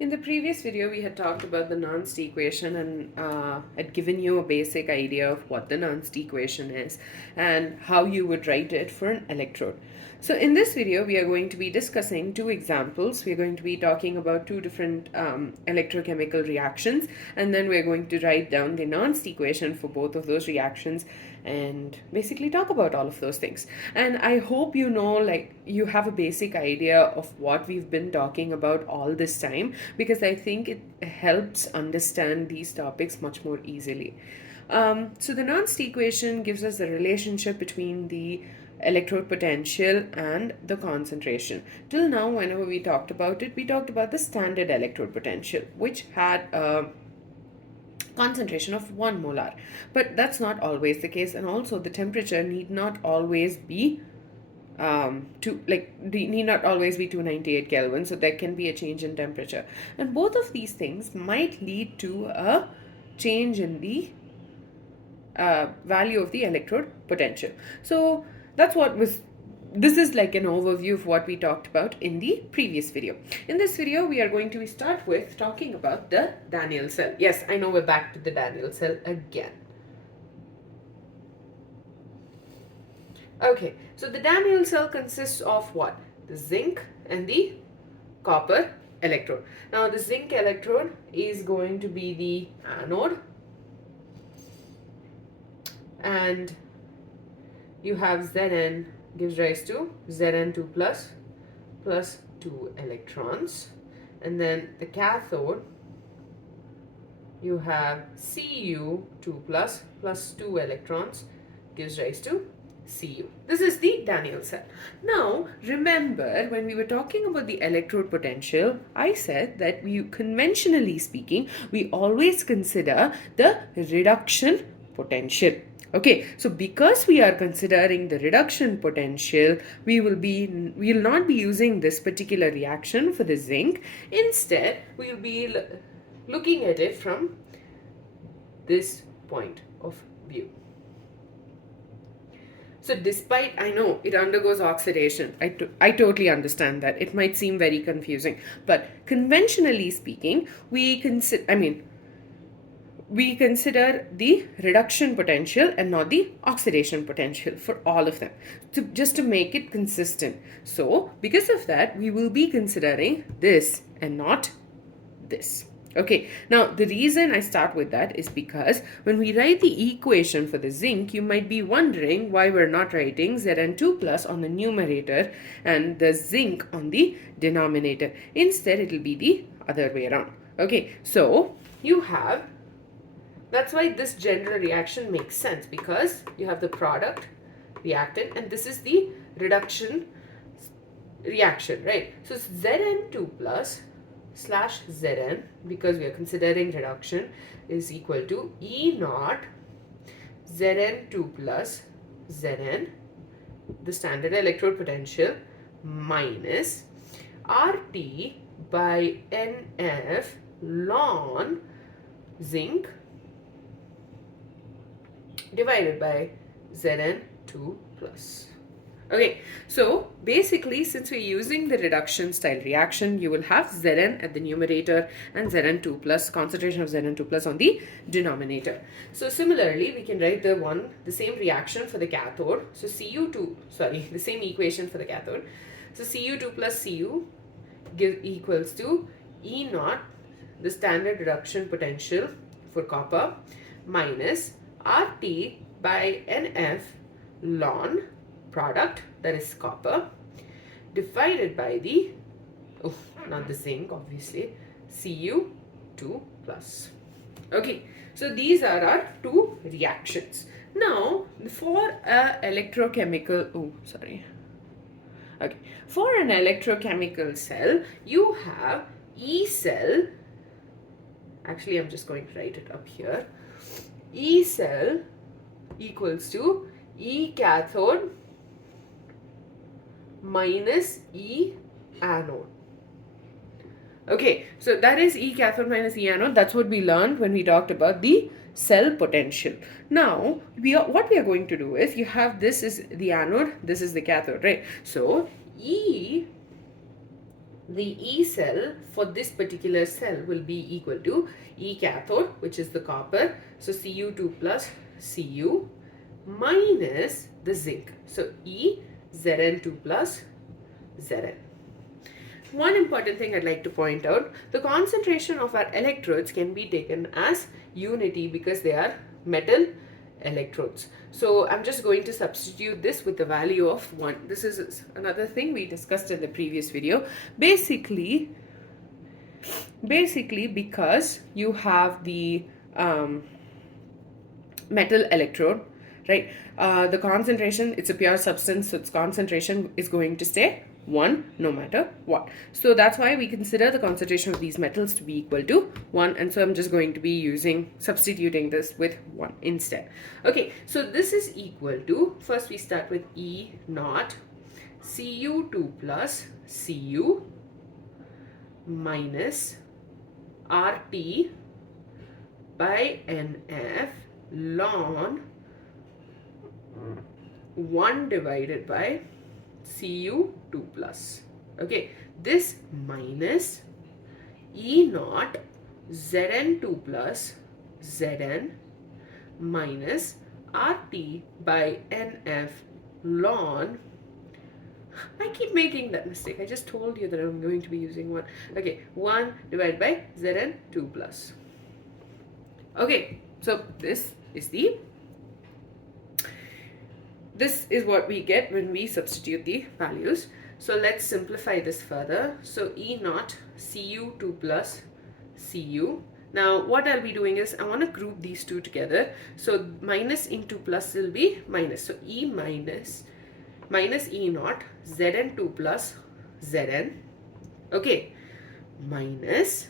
In the previous video, we had talked about the Nernst equation and had given you a basic idea of what the Nernst equation is and how you would write it for an electrode. So in this video, we are going to be discussing two examples. We are going to be talking about two different electrochemical reactions, and then we are going to write down the Nernst equation for both of those reactions and basically talk about all of those things. And I hope you know, like, you have a basic idea of what we've been talking about all this time, because I think it helps understand these topics much more easily. So the Nernst equation gives us the relationship between the electrode potential and the concentration. Till now, whenever we talked about it, we talked about the standard electrode potential, which had a concentration of 1 molar. But that's not always the case, and also the temperature need not always be need not always be 298 Kelvin, so there can be a change in temperature, and both of these things might lead to a change in the value of the electrode potential. So that's what was this is like an overview of what we talked about in the previous video. In this video, we are going to start with talking about the Daniell cell. Yes, I know we're back to the Daniell cell again. Okay, so the Daniell cell consists of what? The zinc and the copper electrode. Now the zinc electrode is going to be the anode, and you have Zn gives rise to Zn2 plus 2 electrons, and then the cathode you have Cu2 plus 2 electrons gives rise to Cu. This is the Daniell cell. Now, remember when we were talking about the electrode potential, I said that conventionally speaking, we always consider the reduction potential. Okay, so because we are considering the reduction potential, we will not be using this particular reaction for the zinc. Instead, we will be looking at it from this point of view. So despite, I know it undergoes oxidation, I totally understand that. It might seem very confusing, but conventionally speaking, we consider the reduction potential and not the oxidation potential for all of them, just to make it consistent. So because of that, we will be considering this and not this. Okay, now the reason I start with that is because when we write the equation for the zinc, you might be wondering why we're not writing Zn2 plus on the numerator and the zinc on the denominator. Instead, it will be the other way around. Okay, so that's why this general reaction makes sense, because you have the product, reactant, and this is the reduction reaction, right? So it's Zn2 plus slash Zn, because we are considering reduction, is equal to E naught Zn2 plus Zn, the standard electrode potential, minus RT by NF ln zinc divided by Zn2 plus. Okay, so basically, since we're using the reduction style reaction, you will have Zn at the numerator and Zn2 plus, concentration of Zn2 plus on the denominator. So similarly, we can write the same reaction for the cathode. So the same equation for the cathode. So Cu2 plus Cu equals to E naught, the standard reduction potential for copper, minus RT by NF ln product, that is copper, divided by the, not the zinc obviously, Cu2 plus. Okay, so these are our two reactions. Now for an electrochemical cell, you have E cell. Actually, I'm just going to write it up here. E cell equals to E cathode minus E anode. Okay, so that is E cathode minus E anode. That's what we learned when we talked about the cell potential. Now, what we are going to do is, you have this is the anode, this is the cathode, right? So E the E cell for this particular cell will be equal to E cathode, which is the copper, so Cu2 plus Cu, minus the zinc, so E Zn2 plus Zn. One important thing I'd like to point out, the concentration of our electrodes can be taken as unity because they are metal electrodes. So I'm just going to substitute this with the value of 1. This is another thing we discussed in the previous video. Basically because you have the metal electrode, right? The concentration, it's a pure substance, so its concentration is going to stay 1 no matter what. So that's why we consider the concentration of these metals to be equal to 1, and so I'm just going to be substituting this with 1 instead. Okay, so this is equal to, first we start with E naught Cu2 plus Cu minus RT by NF ln 1 divided by Cu2 plus. Okay, this minus E naught Zn2 plus Zn minus RT by NF ln, I keep making that mistake. I just told you that I'm going to be using 1. Okay, 1 divided by Zn2 plus. Okay, so this is what we get when we substitute the values. So let's simplify this further. So E naught Cu2 plus Cu. Now what I'll be doing is I want to group these two together. So minus into plus will be minus. So E minus E naught Zn2 plus Zn. Okay, minus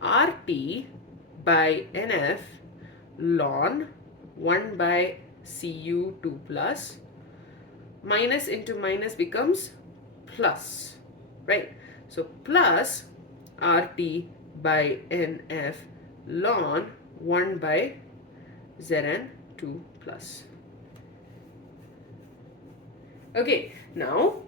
RT by NF ln 1 by Cu2 plus, minus into minus becomes plus, right? So plus RT by NF ln 1 by Zn2 plus. Okay, now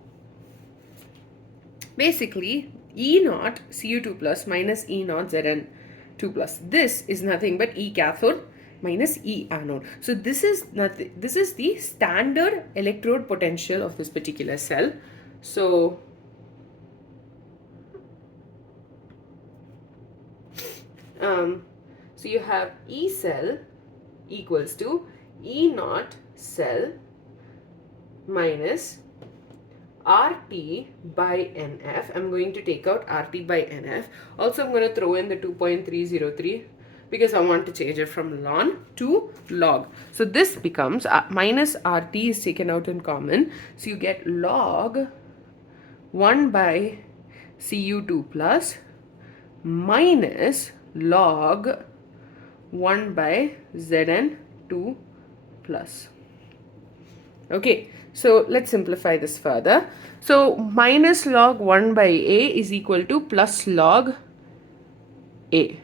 basically E naught Cu2 plus minus E naught Zn2 plus. This is nothing but E cathode minus E anode. So this is nothing. This is the standard electrode potential of this particular cell. So you have E cell equals to E naught cell minus RT by NF. I'm going to take out RT by NF. Also, I'm going to throw in the 2.303 because I want to change it from ln to log. So this becomes minus RT is taken out in common. So you get log 1 by Cu2 plus minus log 1 by Zn2 plus. Okay, so let's simplify this further. So minus log 1 by A is equal to plus log A.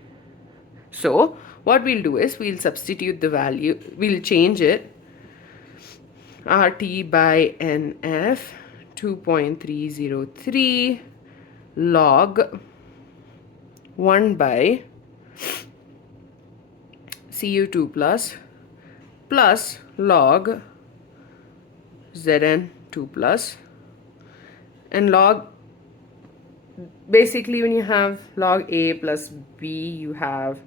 So what we'll do is we'll substitute the value, we'll change it. RT by NF 2.303 log 1 by Cu2 plus log Zn2 plus, and log, basically when you have log A plus B, you have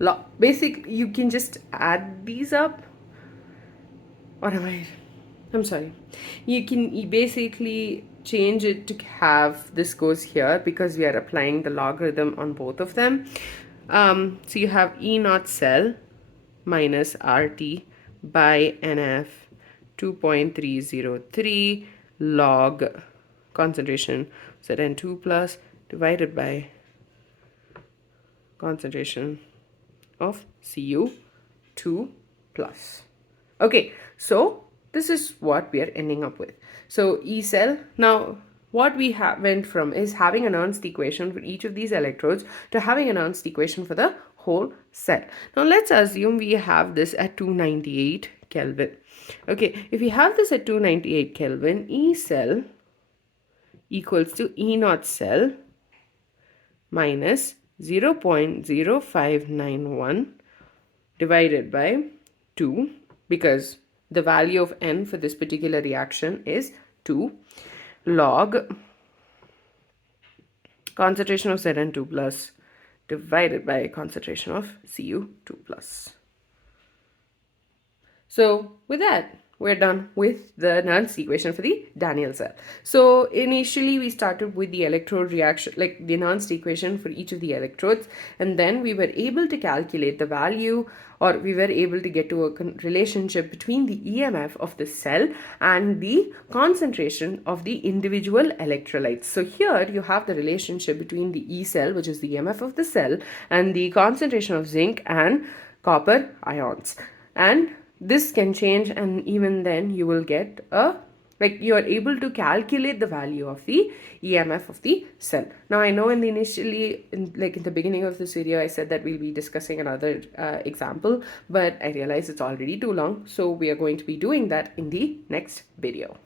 log, basically you can just add these up, or I'm sorry, you can basically change it to have this goes here because we are applying the logarithm on both of them. So you have E naught cell minus RT by NF 2.303 log concentration Zn2 plus divided by concentration of Cu2 plus. Okay, so this is what we are ending up with. So E cell, now what we went from is having a Nernst equation for each of these electrodes to having a Nernst equation for the whole cell. Now let's assume we have this at 298 Kelvin. Okay, if we have this at 298 Kelvin, E cell equals to E naught cell minus 0.0591 divided by 2, because the value of N for this particular reaction is 2, log concentration of Zn2 plus divided by concentration of Cu2 plus. So with that, we're done with the Nernst equation for the Daniell cell. So initially we started with the electrode reaction, like the Nernst equation for each of the electrodes, and then we were able to calculate the value, or we were able to get to a relationship between the EMF of the cell and the concentration of the individual electrolytes. So here you have the relationship between the E cell, which is the EMF of the cell, and the concentration of zinc and copper ions. And this can change, and even then you will get you are able to calculate the value of the EMF of the cell. Now I know in the beginning of this video I said that we'll be discussing another example, but I realize it's already too long, so we are going to be doing that in the next video.